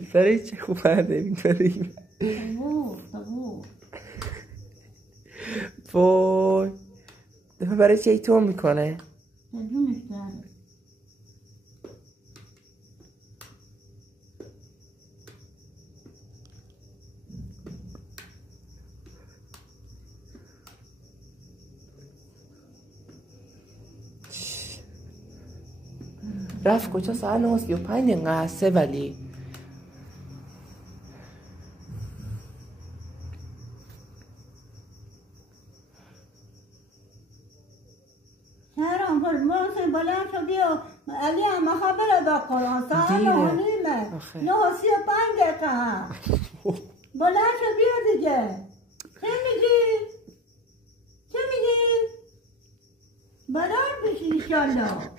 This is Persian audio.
برای چه خوب برنامه بریم وای برای چه ایتون میکنه رفت کجا ساعت 9:35 دقیقه ولی بلند شو بیا علی اما خبره با قرآن ساعت 9:30 9:35 دقیقه بلند شو بیا دیگه چه میگی؟ برای بشی انشالله